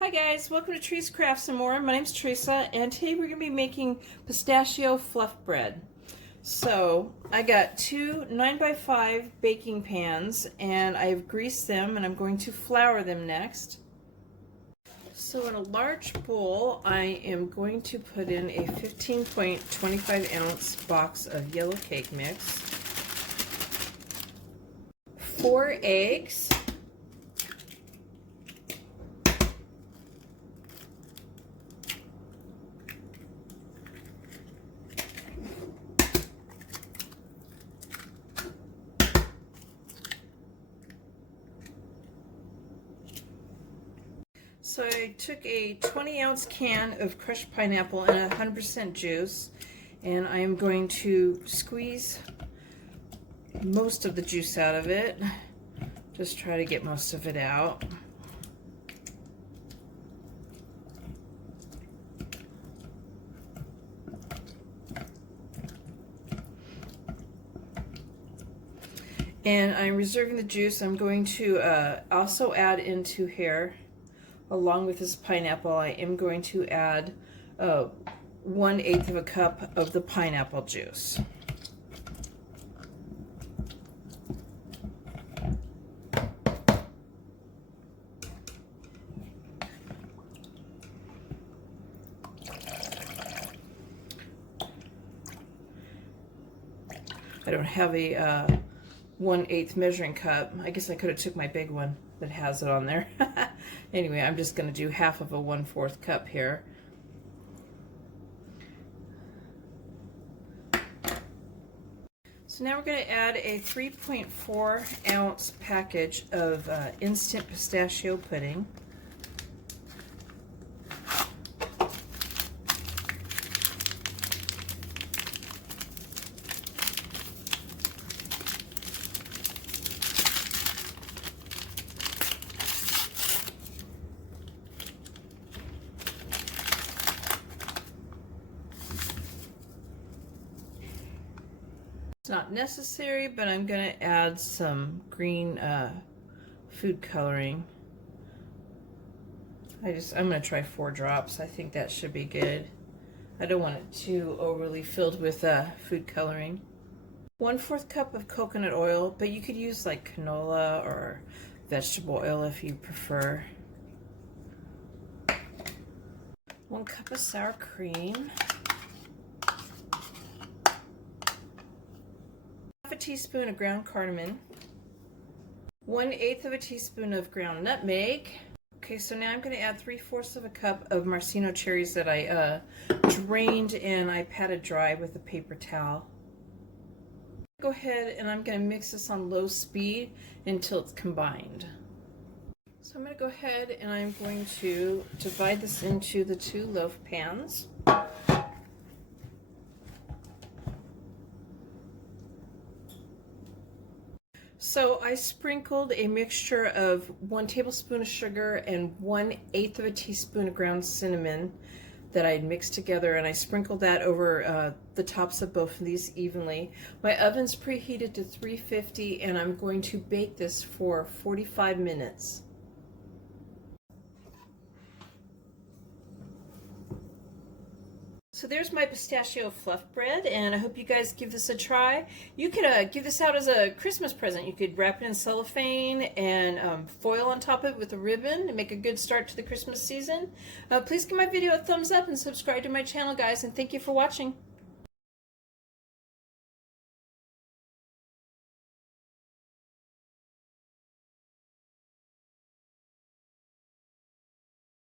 Hi guys, welcome to Trees Crafts and More. My name's Teresa, and today we're going to be making pistachio fluff bread. So I got two 9x5 baking pans and I've greased them and I'm going to flour them next. So in a large bowl I am going to put in a 15.25 ounce box of yellow cake mix, 4 eggs, so I took a 20-ounce can of crushed pineapple and 100% juice, and I am going to squeeze most of the juice out of it. Just try to get most of it out. And I'm reserving the juice. I'm going to also add into here, along with this pineapple, I am going to add 1/8 of a cup of the pineapple juice. I don't have a 1/8 measuring cup. I guess I could have took my big one that has it on there. Anyway, I'm just going to do half of a 1/4 cup here. So now we're going to add a 3.4 ounce package of instant pistachio pudding. It's not necessary, but I'm going to add some green food coloring. I'm going to try 4 drops. I think that should be good. I don't want it too overly filled with food coloring. 1/4 cup of coconut oil, but you could use like canola or vegetable oil if you prefer. 1 cup of sour cream. Half a teaspoon of ground cardamom, 1/8 of a teaspoon of ground nutmeg. Okay, so now I'm going to add 3/4 of a cup of maraschino cherries that I drained and I patted dry with a paper towel. Go ahead and I'm going to mix this on low speed until it's combined. So I'm going to go ahead and I'm going to divide this into the 2 loaf pans. So I sprinkled a mixture of 1 tablespoon of sugar and 1/8 of a teaspoon of ground cinnamon that I had mixed together, and I sprinkled that over the tops of both of these evenly. My oven's preheated to 350 and I'm going to bake this for 45 minutes. So there's my pistachio fluff bread, and I hope you guys give this a try. You could give this out as a Christmas present. You could wrap it in cellophane and foil on top of it with a ribbon and make a good start to the Christmas season. Please give my video a thumbs up and subscribe to my channel, guys, and thank you for watching.